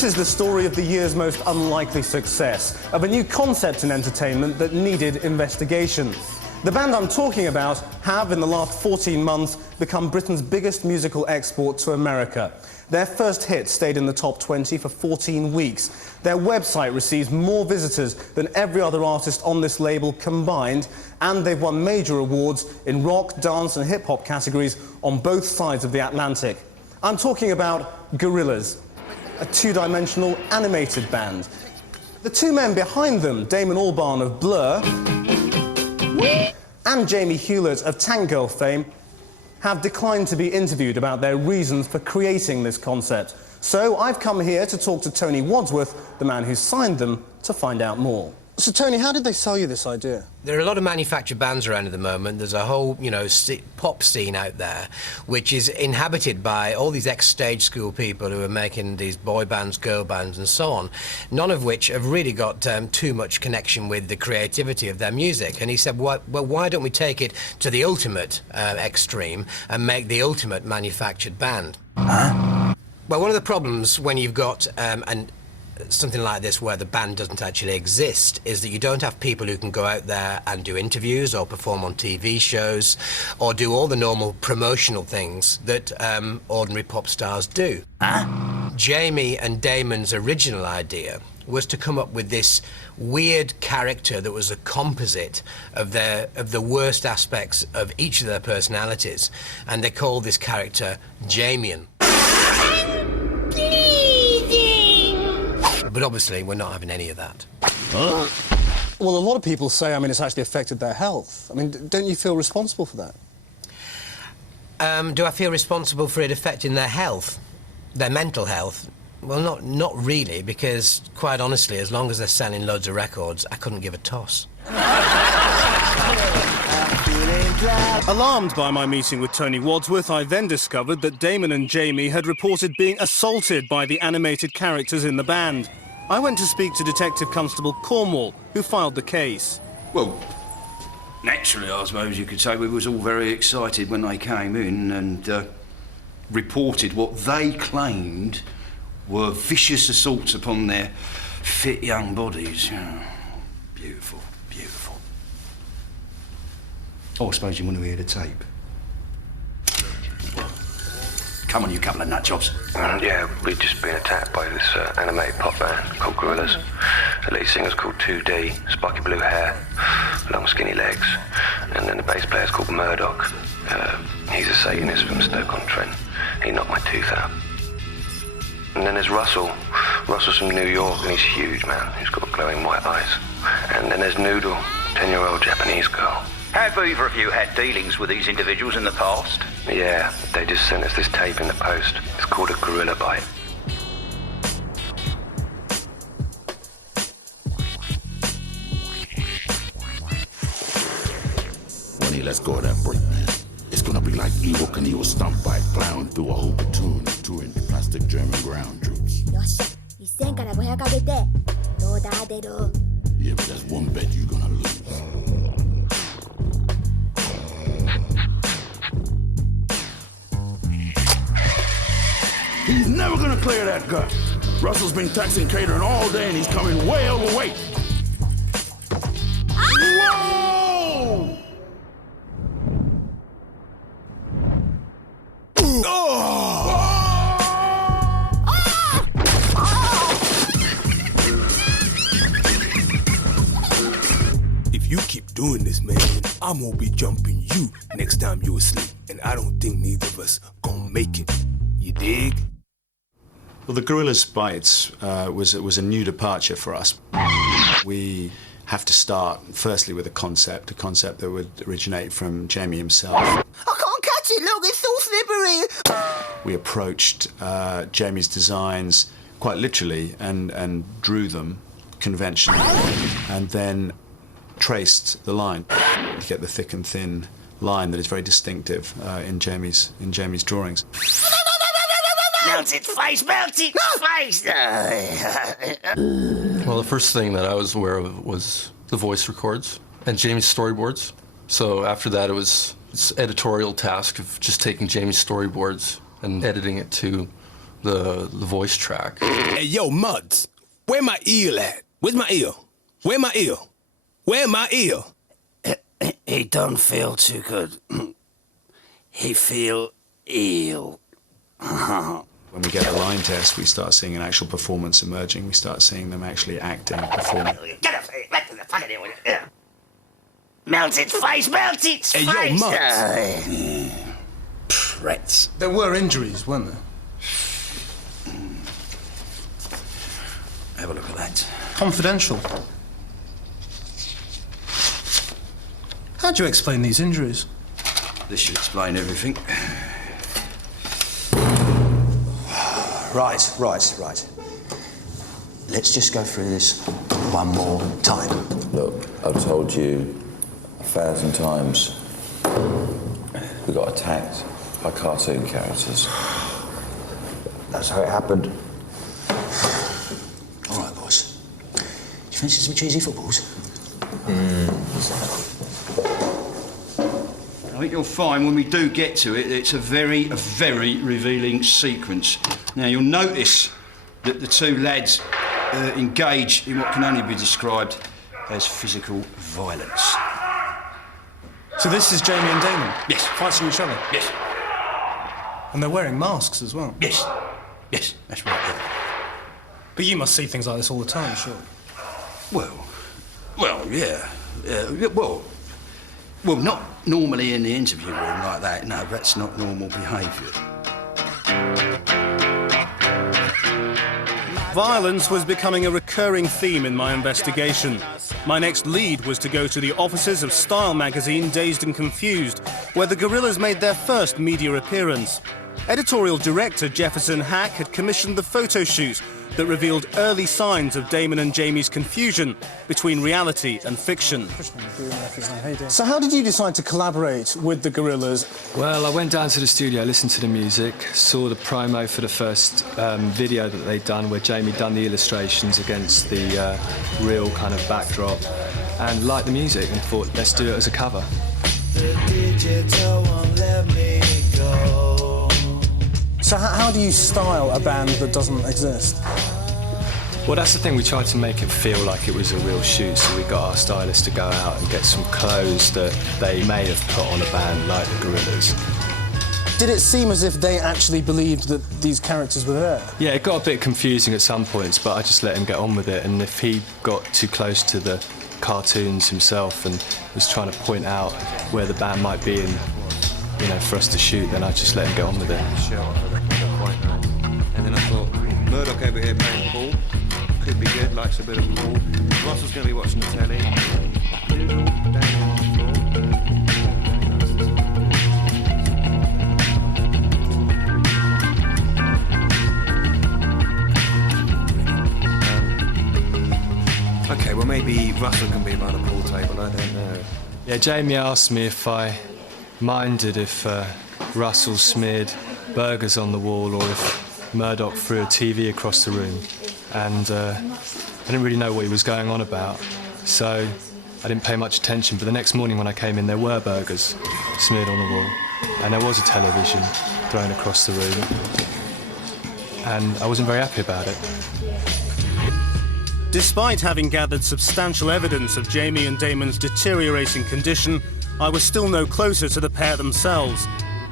This is the story of the year's most unlikely success, of a new concept in entertainment that needed investigation. The band I'm talking about have, in the last 14 months, become Britain's biggest musical export to America. Their first hit stayed in the top 20 for 14 weeks. Their website receives more visitors than every other artist on this label combined, and they've won major awards in rock, dance and hip-hop categories on both sides of the Atlantic. I'm talking about Gorillaz, a two-dimensional animated band. The two men behind them, Damon Albarn of Blur and Jamie Hewlett of Tank Girl fame, have declined to be interviewed about their reasons for creating this concept. So I've come here to talk to Tony Wadsworth, the man who signed them, to find out more. So Tony, how did they sell you this idea? There are a lot of manufactured bands around at the moment. There's a whole, pop scene out there, which is inhabited by all these ex-stage school people who are making these boy bands, girl bands, and so on, none of which have really got too much connection with the creativity of their music. And he said, well, why don't we take it to the ultimate extreme and make the ultimate manufactured band? Huh? Well, one of the problems when you've got something like this where the band doesn't actually exist is that you don't have people who can go out there and do interviews or perform on TV shows or do all the normal promotional things that ordinary pop stars do. Huh? Jamie and Damon's original idea was to come up with this weird character that was a composite of the worst aspects of each of their personalities, and they called this character Jamian. But obviously, we're not having any of that. Well, a lot of people say, it's actually affected their health. Don't you feel responsible for that? Do I feel responsible for it affecting their health? Their mental health? Well, not really, because, quite honestly, as long as they're selling loads of records, I couldn't give a toss. Alarmed by my meeting with Tony Wadsworth, I then discovered that Damon and Jamie had reported being assaulted by the animated characters in the band. I went to speak to Detective Constable Cornwall, who filed the case. Well, naturally, I suppose you could say we was all very excited when they came in and reported what they claimed were vicious assaults upon their fit young bodies. Beautiful, beautiful. Oh, I suppose you want to hear the tape. Come on, you couple of nutjobs. Yeah, we've just been attacked by this animated pop band called Gorillaz. The lead singer's called 2D, spiky blue hair, long skinny legs, and then the bass player's called Murdoch. He's a Satanist from Stoke-on-Trent. He knocked my tooth out. And then there's Russell. Russell's from New York, and he's huge, man. He's got glowing white eyes. And then there's Noodle, 10-year-old Japanese girl. Have either of you had dealings with these individuals in the past? Yeah, they just sent us this tape in the post. It's called a gorilla bite. When he lets go of that break, man, it's gonna be like Evil Knievel stomped by a clown through a whole platoon of touring plastic German ground troops. よっしゃ、1000から500上げて、どうだ出る? Yeah, but that's one bet you're gonna lose. He's never gonna clear that gut. Russell's been taxing catering all day and he's coming way overweight. Whoa! If you keep doing this, man, I'm gonna be jumping you next time you asleep. And I don't think neither of us gonna make it. You dig? Well, the Gorillaz Bites was a new departure for us. We have to start, firstly, with a concept that would originate from Jamie himself. I can't catch it, look, it's so slippery. We approached Jamie's designs quite literally and drew them conventionally, and then traced the line to get the thick and thin line that is very distinctive in Jamie's drawings. Melt it, face, melt it, face! Well, the first thing that I was aware of was the voice records and Jamie's storyboards. So after that, it was this editorial task of just taking Jamie's storyboards and editing it to the voice track. Hey, yo, Muds, where my eel at? Where's my eel? Where my eel? Where my eel? He don't feel too good. He feel ill. When we get a line test, we start seeing an actual performance emerging. We start seeing them actually acting, performing. Get up, back to the fucking here. Melt its face, melt its face! Hey, yo, Muds. Prets. There were injuries, weren't there? Have a look at that. Confidential. How do you explain these injuries? This should explain everything. Right. Let's just go through this one more time. Look, I've told you 1,000 times we got attacked by cartoon characters. That's how it happened. All right, boys. Do you fancy some cheesy footballs? I think you'll find when we do get to it, it's a very revealing sequence. Now, you'll notice that the two lads engage in what can only be described as physical violence. So this is Jamie and Damon? Yes. Fighting each other? Yes. And they're wearing masks as well? Yes, that's right. Yeah. But you must see things like this all the time, surely? Well, yeah. Well, not normally in the interview room like that. No, that's not normal behaviour. Violence was becoming a recurring theme in my investigation. My next lead was to go to the offices of style magazine Dazed and Confused, where the Gorillaz made their first media appearance. Editorial director Jefferson Hack had commissioned the photo shoot that revealed early signs of Damon and Jamie's confusion between reality and fiction. So how did you decide to collaborate with the Gorillaz? Well, I went down to the studio, listened to the music, saw the promo for the first video that they'd done, where Jamie done the illustrations against the real kind of backdrop, and liked the music and thought, let's do it as a cover. So how do you style a band that doesn't exist? Well, that's the thing, we tried to make it feel like it was a real shoot, so we got our stylist to go out and get some clothes that they may have put on a band like the Gorillaz. Did it seem as if they actually believed that these characters were there? Yeah, it got a bit confusing at some points, but I just let him get on with it, and if he got too close to the cartoons himself and was trying to point out where the band might be and, you know, for us to shoot, then I just let him get on with it. And then I thought, Murdoch over here playing pool, could be good, likes a bit of pool. Russell's going to be watching the telly. Okay, well maybe Russell can be by the pool table, I don't know. Yeah, Jamie asked me if I minded if Russell smeared burgers on the wall or if Murdoch threw a TV across the room. And I didn't really know what he was going on about, so I didn't pay much attention. But the next morning when I came in, there were burgers smeared on the wall, and there was a television thrown across the room, and I wasn't very happy about it. Despite having gathered substantial evidence of Jamie and Damon's deteriorating condition, I was still no closer to the pair themselves.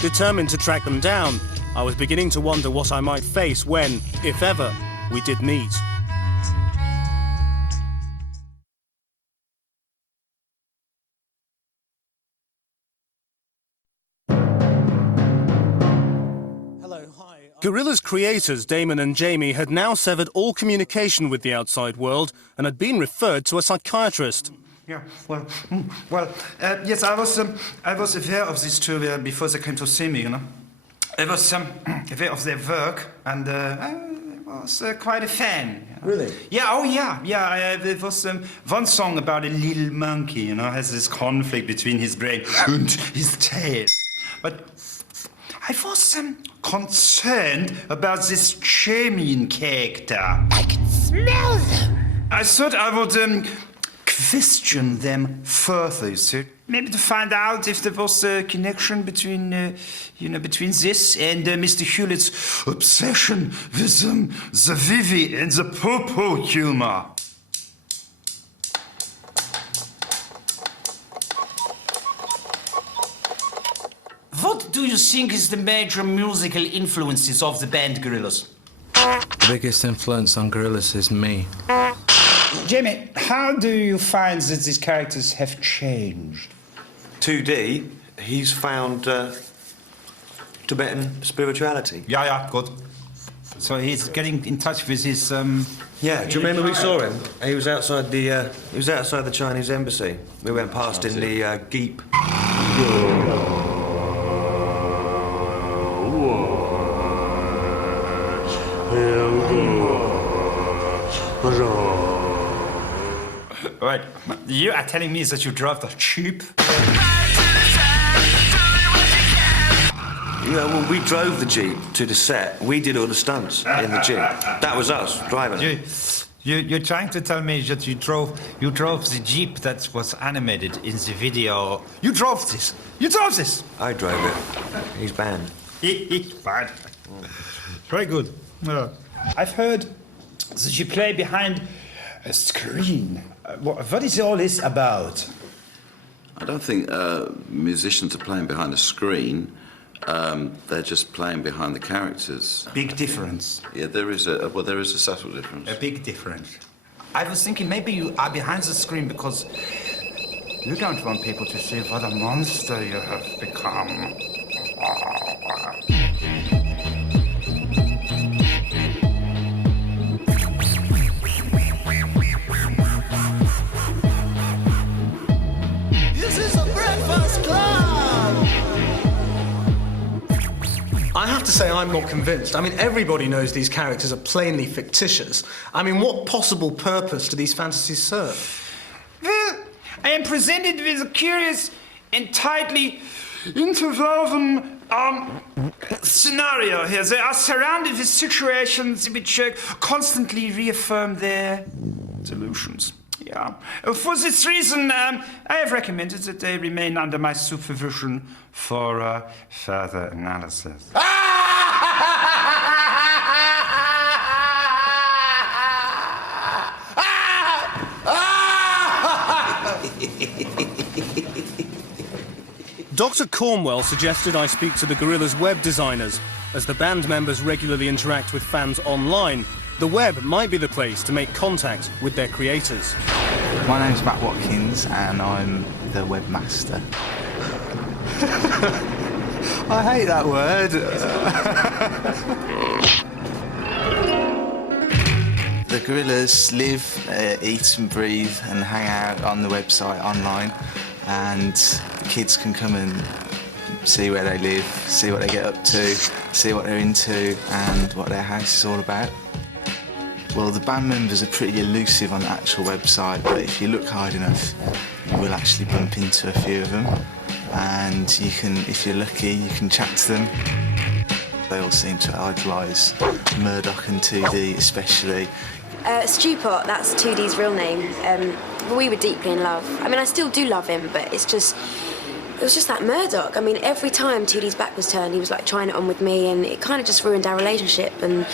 Determined to track them down, I was beginning to wonder what I might face when, if ever, we did meet. Gorillaz creators Damon and Jamie had now severed all communication with the outside world and had been referred to a psychiatrist. Yeah, yes, I was aware of these two before they came to see me, you know. I was aware of their work, and I was quite a fan. You know? Really? Yeah, oh yeah. There was one song about a little monkey, you know, has this conflict between his brain and his tail. But I was concerned about this Jamie character. I can smell them. I thought I would question them further, sir. Maybe to find out if there was a connection between, between this and Mr. Hewlett's obsession with the Vivi and the Popo humor. What do you think is the major musical influences of the band Gorillaz? The biggest influence on Gorillaz is me. Jamie, how do you find that these characters have changed? 2D, he's found Tibetan spirituality. Yeah, good. So he's getting in touch with his. Yeah, do you remember we saw him? He was outside the Chinese embassy. We went past in the Jeep. Right, you are telling me that you drove the Jeep? Yeah, well, we drove the Jeep to the set. We did all the stunts in the Jeep. That was us driving. You're trying to tell me that you drove the Jeep that was animated in the video. You drove this. You drove this. I drove it. He's banned. He's banned. Very good. I've heard that you play behind a screen. What is all this about? I don't think musicians are playing behind a screen. They're just playing behind the characters. Big difference. Yeah, there is a subtle difference. A big difference. I was thinking maybe you are behind the screen because you don't want people to see what a monster you have become. This is a breakfast club! I have to say I'm not convinced. I mean, everybody knows these characters are plainly fictitious. I mean, what possible purpose do these fantasies serve? Well, I am presented with a curious and tightly interwoven scenario here. They are surrounded with situations which constantly reaffirm their delusions. Yeah. For this reason, I have recommended that they remain under my supervision for further analysis. Dr. Cornwell suggested I speak to the Gorillaz web designers. As the band members regularly interact with fans online, the web might be the place to make contact with their creators. My name's Matt Watkins and I'm the webmaster. I hate that word. The Gorillaz live, eat and breathe and hang out on the website online, and the kids can come and see where they live, see what they get up to, see what they're into and what their house is all about. Well, the band members are pretty elusive on the actual website, but if you look hard enough, you will actually bump into a few of them. And you can, if you're lucky, you can chat to them. They all seem to idolise Murdoch and 2D especially. Stewpot, that's 2D's real name. We were deeply in love. I mean, I still do love him, but it was just that Murdoch. I mean, every time 2D's back was turned, he was like trying it on with me, and it kind of just ruined our relationship. And,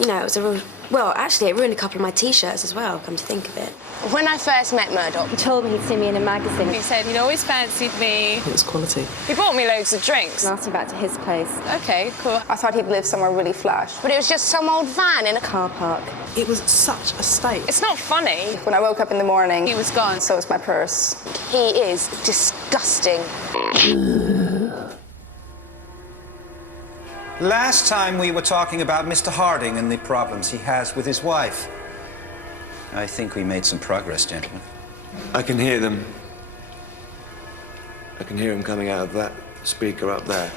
you know, it was a real... Well, actually, it ruined a couple of my T-shirts as well, come to think of it. When I first met Murdoch, He told me he'd see me in a magazine. he said he'd always fancied me. It was quality. He bought me loads of drinks. And asked me back to his place. Okay, cool. I thought he'd live somewhere really flash, but it was just some old van in a car park. It was such a state. It's not funny. When I woke up in the morning, he was gone. So was my purse. He is disgusting. Last time we were talking about Mr. Harding and the problems he has with his wife. I think we made some progress, gentlemen. I can hear them. I can hear them coming out of that speaker up there.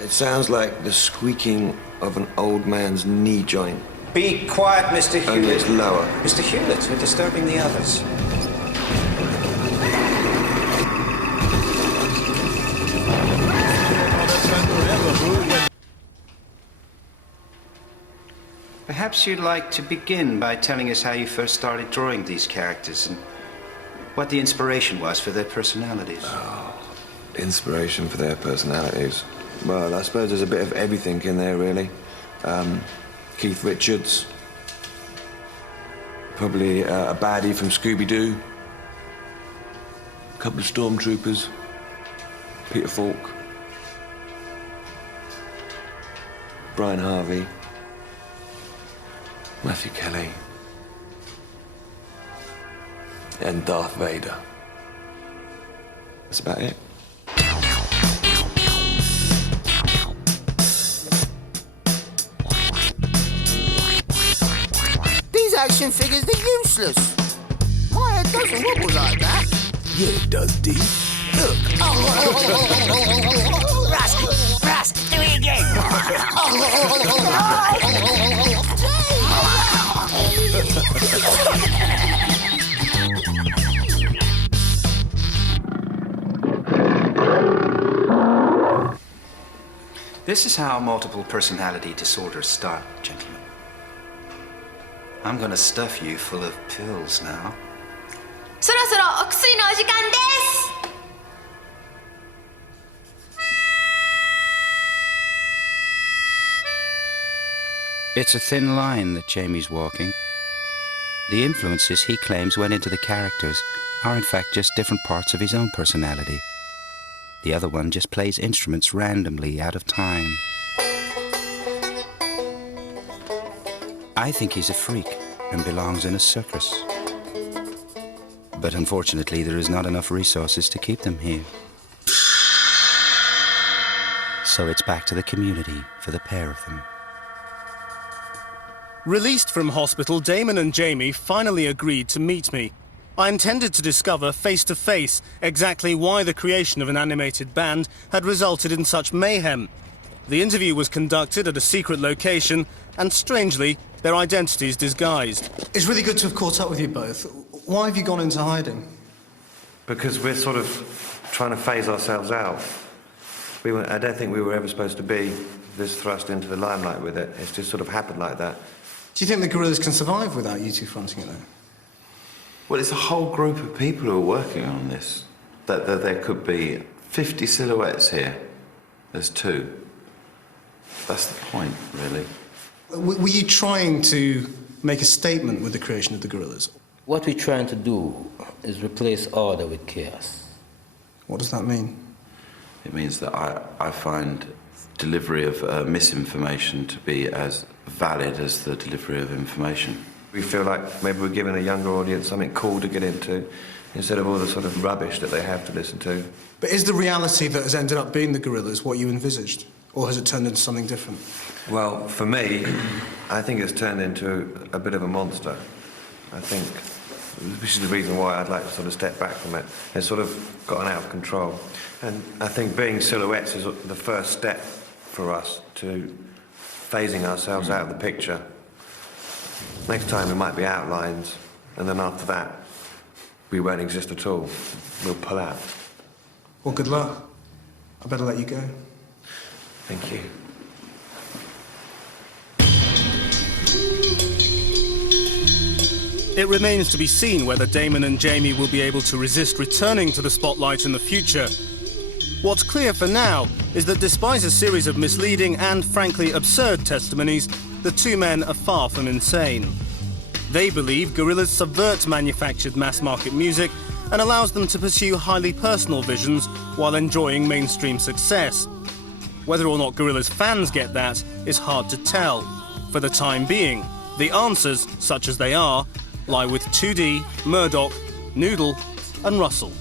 It sounds like the squeaking of an old man's knee joint. Be quiet, Mr. Hewlett. Only it's lower. Mr. Hewlett, you're disturbing the others. Perhaps you'd like to begin by telling us how you first started drawing these characters and what the inspiration was for their personalities. Inspiration for their personalities. Well, I suppose there's a bit of everything in there, really. Keith Richards. Probably a baddie from Scooby-Doo. A couple of stormtroopers. Peter Falk. Brian Harvey. Matthew Kelly. And Darth Vader. That's about it. These action figures, they're useless. My head doesn't wobble like that. Yeah, it does, D. Look. Russ, do it again. This is how multiple personality disorders start, gentlemen. I'm gonna stuff you full of pills now. そろそろお薬のお時間です。 It's a thin line that Jamie's walking. The influences he claims went into the characters are in fact just different parts of his own personality. The other one just plays instruments randomly out of time. I think he's a freak and belongs in a circus. But unfortunately, there is not enough resources to keep them here. So it's back to the community for the pair of them. Released from hospital, Damon and Jamie finally agreed to meet me. I intended to discover face-to-face exactly why the creation of an animated band had resulted in such mayhem. The interview was conducted at a secret location, and strangely, their identities disguised. It's really good to have caught up with you both. Why have you gone into hiding? Because we're sort of trying to phase ourselves out. I don't think we were ever supposed to be this thrust into the limelight with it. It's just sort of happened like that. Do you think the Gorillaz can survive without you two fronting it, though? Well, it's a whole group of people who are working on this. That there could be 50 silhouettes here. There's 2. That's the point, really. Were you trying to make a statement with the creation of the Gorillaz? What we're trying to do is replace order with chaos. What does that mean? It means that I find delivery of misinformation to be as valid as the delivery of information. We feel like maybe we're giving a younger audience something cool to get into, instead of all the sort of rubbish that they have to listen to. But is the reality that has ended up being the Gorillaz what you envisaged? Or has it turned into something different? Well, for me, I think it's turned into a bit of a monster. I think, which is the reason why I'd like to sort of step back from it. It's sort of gotten out of control. And I think being silhouettes is the first step for us to phasing ourselves out of the picture. Next time we might be outlines, and then after that, we won't exist at all. We'll pull out. Well, good luck. I better let you go. Thank you. It remains to be seen whether Damon and Jamie will be able to resist returning to the spotlight in the future. What's clear for now is that despite a series of misleading and frankly absurd testimonies, the two men are far from insane. They believe Gorillaz subverts manufactured mass-market music and allows them to pursue highly personal visions while enjoying mainstream success. Whether or not Gorillaz fans get that is hard to tell. For the time being, the answers, such as they are, lie with 2D, Murdoch, Noodle and Russell.